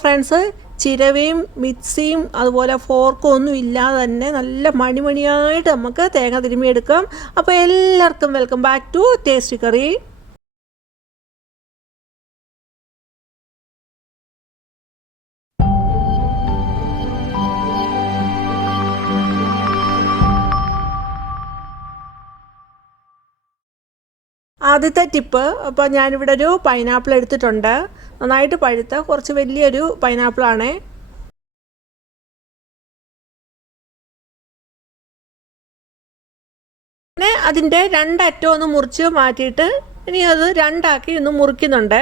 Friends ചിരവയും മിക്സിയും അതുപോലെ ഫോർക്കും ഒന്നും ഇല്ലാതെ തന്നെ നല്ല മണിമണിയായിട്ട് നമുക്ക് തേങ്ങ തിരുമ്മിയെടുക്കാം. അപ്പോൾ എല്ലാവർക്കും welcome back to taste curry ആദ്യത്തെ ടിപ്പ് അപ്പോൾ ഞാനിവിടെ ഒരു പൈനാപ്പിൾ എടുത്തിട്ടുണ്ട്. നന്നായിട്ട് പഴുത്ത കുറച്ച് വലിയൊരു പൈനാപ്പിളാണ് അതിന്റെ രണ്ടറ്റം ഒന്ന് മുറിച്ച് മാറ്റിയിട്ട് ഇനി അത് രണ്ടാക്കി ഒന്ന് മുറിക്കുന്നുണ്ട്.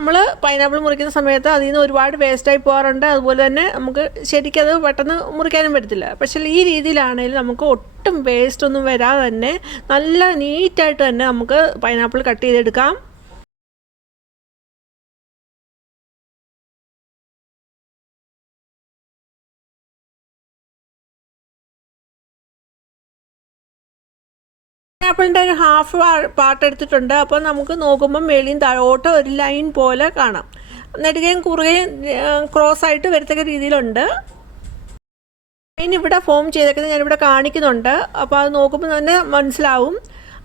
നമ്മൾ പൈനാപ്പിൾ മുറിക്കുന്ന സമയത്ത് അതിൽ നിന്ന് ഒരുപാട് വേസ്റ്റായി പോകാറുണ്ട്. അതുപോലെ തന്നെ നമുക്ക് ശരിക്കും അത് പെട്ടെന്ന് മുറിക്കാനും പറ്റത്തില്ല. പക്ഷേ ഈ രീതിയിലാണെങ്കിലും നമുക്ക് ഒട്ടും വേസ്റ്റ് ഒന്നും വരാതെ തന്നെ നല്ല നീറ്റായിട്ട് തന്നെ നമുക്ക് പൈനാപ്പിൾ കട്ട് ചെയ്തെടുക്കാം. ആപ്പിളിന്റെ ഒരു ഹാഫ് പാർട്ട് എടുത്തിട്ടുണ്ട് അപ്പോൾ നമുക്ക് നോക്കുമ്പോൾ മേളിയും താഴോട്ട് ഒരു ലൈൻ പോലെ കാണാം. നെടുകയും കുറുകയും ക്രോസ് ആയിട്ട് വരത്തക്ക രീതിയിലുണ്ട്. ലൈൻ ഇവിടെ ഫോം ചെയ്തേക്കുന്നത് ഞാനിവിടെ കാണിക്കുന്നുണ്ട്. അപ്പോൾ അത് നോക്കുമ്പോൾ തന്നെ മനസ്സിലാവും.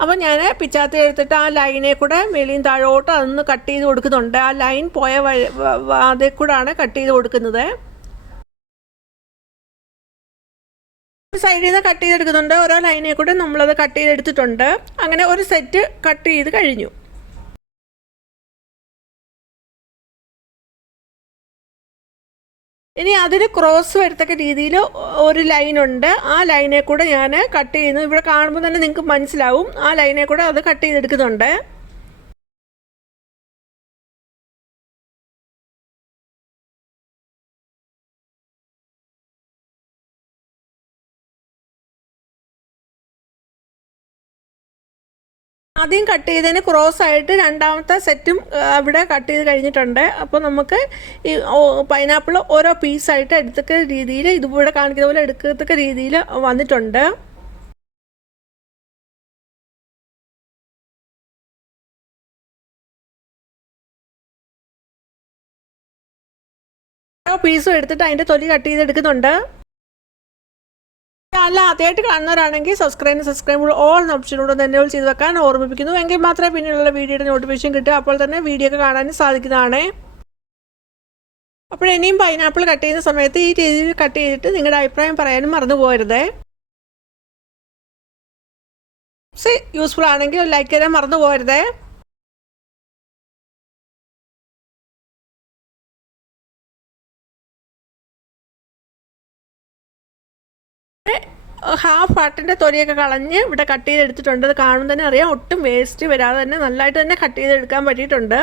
അപ്പോൾ ഞാൻ പിച്ചാത്തി എടുത്തിട്ട് ആ ലൈനെ കൂടെ മേളിയും താഴോട്ട് അതൊന്ന് കട്ട് ചെയ്ത് കൊടുക്കുന്നുണ്ട്. ആ ലൈൻ പോയ വഴി അതിൽ കൂടാണ് കട്ട് ചെയ്ത് കൊടുക്കുന്നത്. സൈഡിൽ നിന്ന് കട്ട് ചെയ്തെടുക്കുന്നുണ്ട്. ഓരോ ലൈനിൽ കൂടെ നമ്മളത് കട്ട് ചെയ്തെടുത്തിട്ടുണ്ട്. അങ്ങനെ ഒരു സെറ്റ് കട്ട് ചെയ്ത് കഴിഞ്ഞു. ഇനി അതിന് ക്രോസ് വരത്തക്ക രീതിയിൽ ഒരു ലൈനുണ്ട് ആ ലൈനെ കൂടെ ഞാൻ കട്ട് ചെയ്യുന്നു. ഇവിടെ കാണുമ്പോൾ തന്നെ നിങ്ങൾക്ക് മനസ്സിലാവും. ആ ലൈനെ കൂടെ അത് കട്ട് ചെയ്തെടുക്കുന്നുണ്ട്. ആദ്യം കട്ട് ചെയ്തതിന് ക്രോസ് ആയിട്ട് രണ്ടാമത്തെ സെറ്റും അവിടെ കട്ട് ചെയ്ത് കഴിഞ്ഞിട്ടുണ്ട്. അപ്പോൾ നമുക്ക് ഈ പൈനാപ്പിൾ ഓരോ പീസായിട്ട് എടുത്തക്ക രീതിയിൽ ഇതുപോലെ കാണിക്കുന്ന പോലെ എടുക്കത്തക്ക രീതിയിൽ വന്നിട്ടുണ്ട്. ഓരോ പീസും എടുത്തിട്ട് അതിന്റെ തൊലി കട്ട് ചെയ്തെടുക്കുന്നുണ്ട്. അല്ല ആദ്യമായിട്ട് കാണുന്നവരാണെങ്കിൽ സബ്സ്ക്രൈബ് സബ്സ്ക്രൈബ് ഓൾ ഓപ്ഷനോട് തന്നെ ചെയ്ത് വെക്കാൻ ഓർമ്മിപ്പിക്കുന്നു. എങ്കിൽ മാത്രമേ പിന്നീടുള്ള വീഡിയോയുടെ നോട്ടിഫിക്കേഷൻ കിട്ടുക. അപ്പോൾ തന്നെ വീഡിയോ ഒക്കെ കാണാനും സാധിക്കുന്നതാണ്. അപ്പോൾ ഇനിയും പൈനാപ്പിൾ കട്ട് ചെയ്യുന്ന സമയത്ത് ഈ രീതിയിൽ കട്ട് ചെയ്തിട്ട് നിങ്ങളുടെ അഭിപ്രായം പറയാനും മറന്നു പോകരുതേ. യൂസ്ഫുൾ ആണെങ്കിൽ ലൈക്ക് ചെയ്യാൻ മറന്നു പോകരുതേ. ഹാഫ് പാട്ടിന്റെ തൊലിയൊക്കെ കളഞ്ഞ് ഇവിടെ കട്ട് ചെയ്തെടുത്തിട്ടുണ്ട്. അത് കാണുമ്പോൾ തന്നെ അറിയാം ഒട്ടും വേസ്റ്റ് വരാതെ തന്നെ നല്ലതായിട്ട് തന്നെ കട്ട് ചെയ്തെടുക്കാൻ പറ്റിയിട്ടുണ്ട്.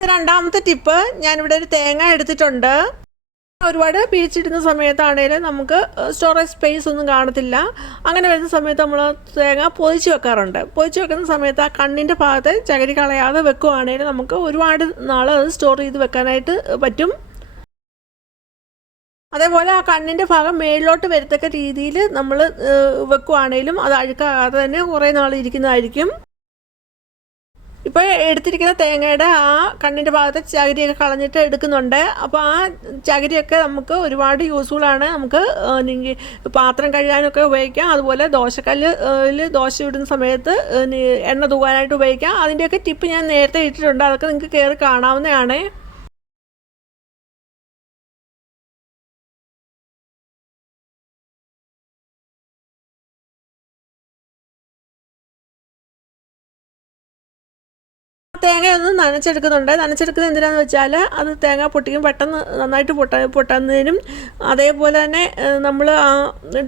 രണ്ടാമത്തെ ടിപ്പ് ഞാനിവിടെ ഒരു തേങ്ങ എടുത്തിട്ടുണ്ട്. ഒരുപാട് പിരിച്ചിടുന്ന സമയത്താണേലും നമുക്ക് സ്റ്റോറേജ് സ്പേസ് ഒന്നും കാണത്തില്ല. അങ്ങനെ വരുന്ന സമയത്ത് നമ്മൾ തേങ്ങ പൊതിച്ച് വെക്കാറുണ്ട്. പൊതിച്ച് വെക്കുന്ന സമയത്ത് ആ കണ്ണിന്റെ ഭാഗത്ത് ചകരി കളയാതെ വെക്കുവാണെങ്കിൽ നമുക്ക് ഒരുപാട് നാൾ അത് സ്റ്റോർ ചെയ്ത് വെക്കാനായിട്ട് പറ്റും. അതേപോലെ ആ കണ്ണിന്റെ ഭാഗം മേളിലോട്ട് വരത്തക്ക രീതിയിൽ നമ്മൾ വെക്കുവാണേലും അത് അഴുക്കാകാതെ തന്നെ കുറേ നാൾ ഇരിക്കുന്നതായിരിക്കും. ഇപ്പോൾ എടുത്തിരിക്കുന്ന തേങ്ങയുടെ ആ കണ്ണിന്റെ ഭാഗത്തെ ചകിരിയൊക്കെ കളഞ്ഞിട്ട് എടുക്കുന്നുണ്ട്. അപ്പോൾ ആ ചകിരിയൊക്കെ നമുക്ക് ഒരുപാട് യൂസ്ഫുള്ളാണ് നമുക്ക് പാത്രം കഴുകാനൊക്കെ ഉപയോഗിക്കാം. അതുപോലെ ദോശക്കല്ലിൽ ദോശ ഇടുന്ന സമയത്ത് എണ്ണ തൂകാനായിട്ട് ഉപയോഗിക്കാം. അതിന്റെയൊക്കെ ടിപ്പ് ഞാൻ നേരത്തെ ഇട്ടിട്ടുണ്ട്. അതൊക്കെ നിങ്ങൾക്ക് കയറി കാണാവുന്നതാണ്. തേങ്ങ ഒന്ന് നനച്ചെടുക്കുന്നുണ്ട്. നനച്ചെടുക്കുന്നത് എന്തിനാന്ന് വെച്ചാൽ അത് തേങ്ങ പൊട്ടിക്കും. പെട്ടെന്ന് നന്നായിട്ട് പൊട്ട പൊട്ടുന്നതിനും അതേപോലെ തന്നെ നമ്മൾ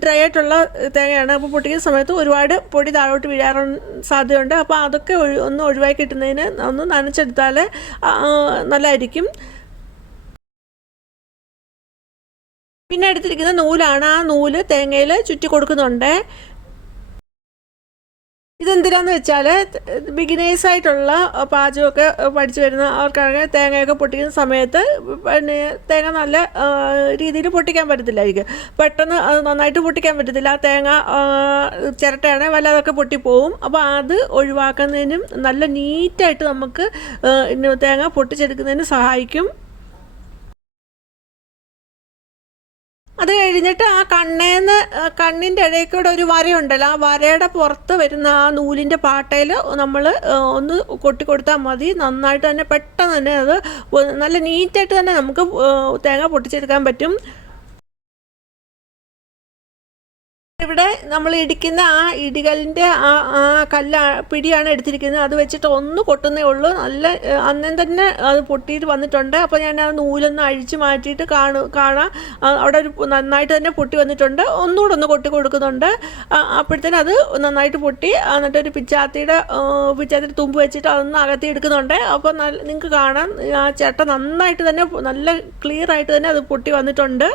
ഡ്രൈ ആയിട്ടുള്ള തേങ്ങയാണ് അപ്പോൾ പൊട്ടിക്കുന്ന സമയത്ത് ഒരുപാട് പൊടി താഴോട്ട് വീഴാറ് സാധ്യതയുണ്ട്. അപ്പോൾ അതൊക്കെ ഒന്ന് ഒഴിവാക്കി കിട്ടുന്നതിന് ഒന്ന് നനച്ചെടുത്താൽ നല്ലതായിരിക്കും. പിന്നെ എടുത്തിരിക്കുന്ന നൂലാണ്. ആ നൂൽ തേങ്ങയിൽ ചുറ്റി കൊടുക്കുന്നുണ്ട്. ഇതെന്തിനാന്ന് വെച്ചാൽ ബിഗിനേഴ്സ് ആയിട്ടുള്ള പാചകമൊക്കെ പഠിച്ചു വരുന്ന ആൾക്കാർക്ക് തേങ്ങയൊക്കെ പൊട്ടിക്കുന്ന സമയത്ത് പിന്നെ തേങ്ങ നല്ല രീതിയിൽ പൊട്ടിക്കാൻ പറ്റത്തില്ലായിരിക്കും. പെട്ടെന്ന് അത് നന്നായിട്ട് പൊട്ടിക്കാൻ പറ്റത്തില്ല. തേങ്ങ ചിരട്ടയാണെങ്കിൽ വല്ലാതൊക്കെ പൊട്ടിപ്പോവും. അപ്പോൾ അത് ഒഴിവാക്കുന്നതിനും നല്ല നീറ്റായിട്ട് നമുക്ക് തേങ്ങ പൊട്ടിച്ചെടുക്കുന്നതിന് സഹായിക്കും. അത് കഴിഞ്ഞിട്ട് ആ കണ്ണേന്ന് കണ്ണിന്റെ ഇടയിൽ കൂടെ ഒരു വരയുണ്ടല്ലോ. ആ വരയുടെ പുറത്ത് വരുന്ന ആ നൂലിന്റെ പാട്ടയിൽ നമ്മൾ ഒന്ന് കൊട്ടി കൊടുത്താൽ മതി. നന്നായിട്ട് തന്നെ പെട്ടെന്ന് തന്നെ അത് നല്ല നീറ്റായിട്ട് തന്നെ നമുക്ക് തേങ്ങ പൊട്ടിച്ചെടുക്കാൻ പറ്റും. ഇവിടെ നമ്മൾ ഇടിക്കുന്ന ആ ഇടികലിന്റെ ആ ആ കല്ല പിടിയാണ് എടുത്തിരിക്കുന്നത്. അത് വെച്ചിട്ട് ഒന്ന് കൊട്ടുന്നേ ഉള്ളൂ. നല്ല ഏഹ്, തന്നെ അത് പൊട്ടിയിട്ട് വന്നിട്ടുണ്ട്. അപ്പോൾ ഞാൻ ആ നൂലൊന്ന് അഴിച്ച് മാറ്റിയിട്ട് കാണു കാണാം. അവിടെ ഒരു നന്നായിട്ട് തന്നെ പൊട്ടി വന്നിട്ടുണ്ട്. ഒന്നുകൂടെ ഒന്ന് കൊട്ടി കൊടുക്കുന്നുണ്ട്. അപ്പോഴത്തേനും അത് നന്നായിട്ട് പൊട്ടി. എന്നിട്ട് ഒരു പിച്ചാത്തിയുടെ പിച്ചാത്തിയുടെ തുമ്പ് വെച്ചിട്ട് അതൊന്ന് അകത്തി എടുക്കുന്നുണ്ട്. അപ്പോൾ നിങ്ങൾക്ക് കാണാം. ആ ചേട്ട നന്നായിട്ട് തന്നെ നല്ല ക്ലിയർ ആയിട്ട് തന്നെ അത് പൊട്ടി വന്നിട്ടുണ്ട്.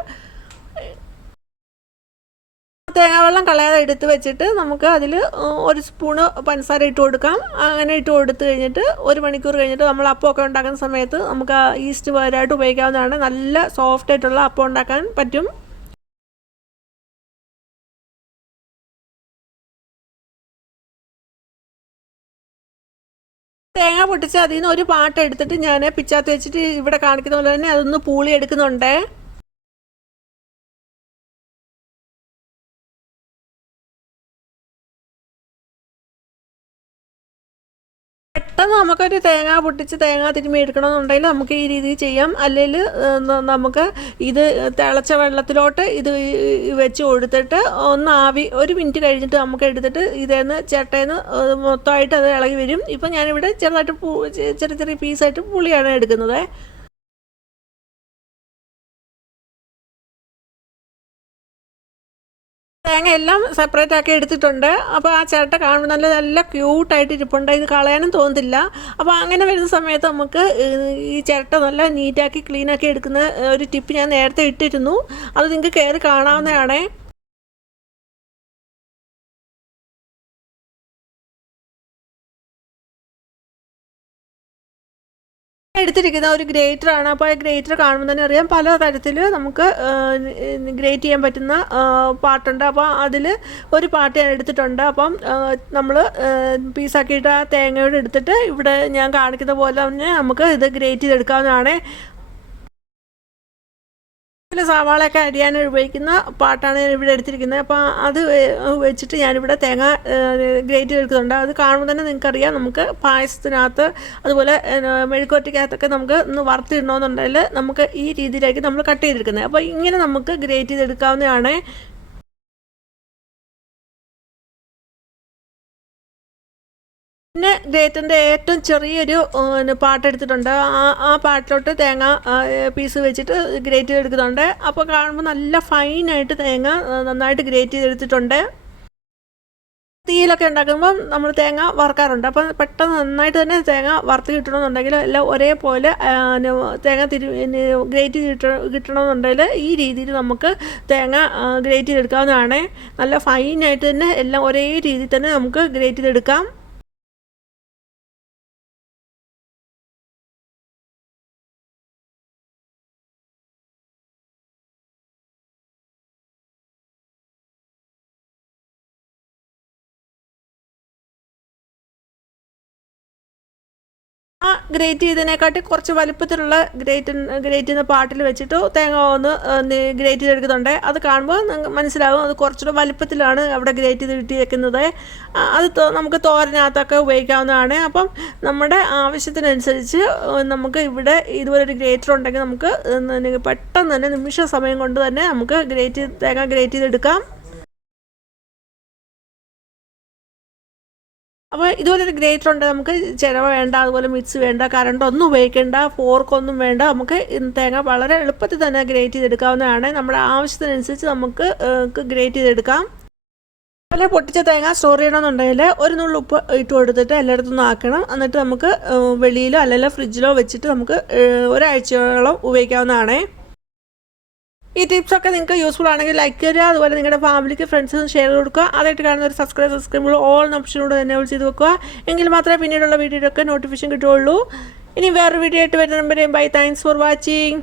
തേങ്ങാവെള്ളം കളയാതെ എടുത്ത് വെച്ചിട്ട് നമുക്ക് അതിൽ ഒരു സ്പൂണ് പഞ്ചസാര ഇട്ട് കൊടുക്കാം. അങ്ങനെ ഇട്ട് കൊടുത്ത് കഴിഞ്ഞിട്ട് ഒരു മണിക്കൂർ കഴിഞ്ഞിട്ട് നമ്മൾ അപ്പമൊക്കെ ഉണ്ടാക്കുന്ന സമയത്ത് നമുക്ക് ആ ഈസ്റ്റ് പകരമായിട്ട് ഉപയോഗിക്കാവുന്നതാണ്. നല്ല സോഫ്റ്റ് ആയിട്ടുള്ള അപ്പം ഉണ്ടാക്കാൻ പറ്റും. തേങ്ങ പൊട്ടിച്ച് അതിൽ നിന്ന് ഒരു പാട്ട് എടുത്തിട്ട് ഞാൻ പിച്ചാത്ത് വെച്ചിട്ട് ഇവിടെ കാണിക്കുന്ന പോലെ തന്നെ അതൊന്ന് പൂളി എടുക്കുന്നുണ്ടേ പെട്ടെന്ന് നമുക്കൊരു തേങ്ങ പൊട്ടിച്ച് തേങ്ങ തിരുമ്മി എടുക്കണമെന്നുണ്ടെങ്കിൽ നമുക്ക് ഈ രീതിയിൽ ചെയ്യാം. അല്ലെങ്കിൽ നമുക്ക് ഇത് തിളച്ച വെള്ളത്തിലോട്ട് ഇത് വെച്ച് കൊടുത്തിട്ട് ഒന്ന് ആവി ഒരു മിനിറ്റ് കഴിഞ്ഞിട്ട് നമുക്ക് എടുത്തിട്ട് ഇതേന്ന് ചേട്ടേന്ന് മൊത്തമായിട്ട് അത് ഇളകി വരും. ഇപ്പം ഞാനിവിടെ ചെറുതായിട്ട് ചെറിയ ചെറിയ പീസായിട്ട് പുളിയാണ് എടുക്കുന്നത്. തേങ്ങ എല്ലാം സെപ്പറേറ്റ് ആക്കി എടുത്തിട്ടുണ്ട്. അപ്പോൾ ആ ചേട്ട കാണുമ്പോൾ നല്ല നല്ല ക്യൂട്ടായിട്ട് ഇരിപ്പുണ്ട്. ഇത് കളയാനും തോന്നുന്നില്ല. അപ്പോൾ അങ്ങനെ വരുന്ന സമയത്ത് നമുക്ക് ഈ ചിരട്ട നല്ല നീറ്റാക്കി ക്ലീനാക്കി എടുക്കുന്ന ഒരു ടിപ്പ് ഞാൻ നേരത്തെ ഇട്ടിരുന്നു. അത് നിങ്ങൾക്ക് കയറി കാണാവുന്നതാണേ? എടുത്തിരിക്കുന്ന ഒരു ഗ്രേറ്റർ ആണ്. അപ്പോൾ ആ ഗ്രേറ്റർ കാണുമ്പോൾ തന്നെ അറിയാം പല തരത്തിൽ നമുക്ക് ഗ്രേറ്റ് ചെയ്യാൻ പറ്റുന്ന പാട്ടുണ്ട്. അപ്പോൾ അതിൽ ഒരു പാട്ട് ഞാൻ എടുത്തിട്ടുണ്ട്. അപ്പം നമ്മൾ പീസാക്കിയിട്ട് ആ തേങ്ങയോട് എടുത്തിട്ട് ഇവിടെ ഞാൻ കാണിക്കുന്ന പോലെ തന്നെ നമുക്ക് ഇത് ഗ്രേറ്റ് ചെയ്തെടുക്കാവുന്നതാണ്. പിന്നെ സവാളയൊക്കെ അരിയാൻ ഉപയോഗിക്കുന്ന പാട്ടാണ് ഞാൻ ഇവിടെ എടുത്തിരിക്കുന്നത്. അപ്പോൾ അത് വെച്ചിട്ട് ഞാനിവിടെ തേങ്ങ ഗ്രേറ്റ് ചെയ്തെടുക്കുന്നുണ്ട്. അത് കാണുമ്പോൾ തന്നെ നിങ്ങൾക്കറിയാം നമുക്ക് പായസത്തിനകത്ത് അതുപോലെ മെഴുക്കോറ്റിക്കകത്തൊക്കെ നമുക്ക് ഒന്ന് വറുത്തിടണമെന്നുണ്ടെങ്കിൽ നമുക്ക് ഈ രീതിയിലേക്ക് നമ്മൾ കട്ട് ചെയ്തെടുക്കുന്നത്. അപ്പോൾ ഇങ്ങനെ നമുക്ക് ഗ്രേറ്റ് ചെയ്തെടുക്കാവുന്നതാണ്. പിന്നെ ദേഹത്തിന്റെ ഏറ്റവും ചെറിയൊരു പാട്ട് പാട്ടെടുത്തിട്ടുണ്ട്. ആ ആ പാട്ടിലോട്ട് തേങ്ങ പീസ് വെച്ചിട്ട് ഗ്രേറ്റ് ചെയ്തെടുക്കുന്നുണ്ട്. അപ്പോൾ കാണുമ്പോൾ നല്ല ഫൈനായിട്ട് തേങ്ങ നന്നായിട്ട് ഗ്രേറ്റ് ചെയ്തെടുത്തിട്ടുണ്ട്. തീയിലൊക്കെ ഉണ്ടാക്കുമ്പം നമ്മൾ തേങ്ങ വറുക്കാറുണ്ട്. അപ്പം പെട്ടെന്ന് നന്നായിട്ട് തന്നെ തേങ്ങ വറുത്ത് കിട്ടണമെന്നുണ്ടെങ്കിൽ എല്ലാം ഒരേപോലെ തേങ്ങ തിരു ഗ്രേറ്റ് ചെയ്ത് കിട്ടണമെന്നുണ്ടെങ്കിൽ ഈ രീതിയിൽ നമുക്ക് തേങ്ങ ഗ്രേറ്റ് ചെയ്തെടുക്കാവുന്നതാണ്. നല്ല ഫൈനായിട്ട് തന്നെ എല്ലാം ഒരേ രീതിയിൽ തന്നെ നമുക്ക് ഗ്രേറ്റ് ചെയ്തെടുക്കാം. ആ ഗ്രേറ്റ് ചെയ്തതിനെക്കാട്ടി കുറച്ച് വലുപ്പത്തിലുള്ള ഗ്രേറ്റ് ഗ്രേറ്റ് ചെയ്യുന്ന പാട്ടിൽ വെച്ചിട്ട് തേങ്ങ ഒന്ന് ഗ്രേറ്റ് ചെയ്തെടുക്കുന്നുണ്ട്. അത് കാണുമ്പോൾ മനസ്സിലാവും അത് കുറച്ചുകൂടെ വലുപ്പത്തിലാണ് അവിടെ ഗ്രേറ്റ് ചെയ്ത് കിട്ടിയേക്കുന്നത്. ആ, അത് നമുക്ക് തോരനകത്തൊക്കെ ഉപയോഗിക്കാവുന്നതാണ്. അപ്പം നമ്മുടെ ആവശ്യത്തിനനുസരിച്ച് നമുക്ക് ഇവിടെ ഇതുപോലെ ഒരു ഗ്രേറ്റർ ഉണ്ടെങ്കിൽ നമുക്ക് പെട്ടെന്ന് തന്നെ നിമിഷ സമയം കൊണ്ട് തന്നെ നമുക്ക് ഗ്രേറ്റ് തേങ്ങ ഗ്രേറ്റ് ചെയ്തെടുക്കാം. അപ്പോൾ ഇതുപോലെ ഒരു ഗ്രേറ്റർ ഉണ്ട് നമുക്ക് ചിലവ് വേണ്ട അതുപോലെ മിക്സ് വേണ്ട കറണ്ട് ഒന്നും ഉപയോഗിക്കേണ്ട ഫോർക്കൊന്നും വേണ്ട നമുക്ക് തേങ്ങ വളരെ എളുപ്പത്തിൽ തന്നെ ഗ്രേറ്റ് ചെയ്തെടുക്കാവുന്നതാണ്. നമ്മുടെ ആവശ്യത്തിനനുസരിച്ച് നമുക്ക് ഗ്രേറ്റ് ചെയ്തെടുക്കാം. അതുപോലെ പൊട്ടിച്ച തേങ്ങ സ്റ്റോർ ചെയ്യണമെന്നുണ്ടെങ്കിൽ ഒരു നുള്ളു ഉപ്പ് ഇട്ട് കൊടുത്തിട്ട് എല്ലായിടത്തും ആക്കണം. എന്നിട്ട് നമുക്ക് വെളിയിലോ അല്ലെങ്കിൽ ഫ്രിഡ്ജിലോ വെച്ചിട്ട് നമുക്ക് ഒരാഴ്ചയോളം ഉപയോഗിക്കാവുന്നതാണ്. ഈ ടിപ്സ് ഒക്കെ നിങ്ങൾക്ക് യൂസ്ഫുൾ ആണെങ്കിൽ ലൈക്ക് ചെയ്യുക. അതുപോലെ നിങ്ങളുടെ ഫാമിലിക്ക് ഫ്രണ്ട്സിനും ഷെയർ കൊടുക്കുക. അതായിട്ട് കാണുന്ന ഒരു സബ്സ്ക്രൈബ് സബ്സ്ക്രൈബ് ഓൾ ഓപ്ഷനോട് തന്നെ ചെയ്ത് വെക്കുക. എങ്കിൽ മാത്രമേ പിന്നീടുള്ള വീഡിയോയിലൊക്കെ നോട്ടിഫിക്കേഷൻ കിട്ടുകയുള്ളൂ. ഇനി വേറൊരു വീഡിയോ ആയിട്ട് വരുന്ന നമ്പരെയും ബൈ താങ്ക്സ് ഫോർ വാച്ചിങ്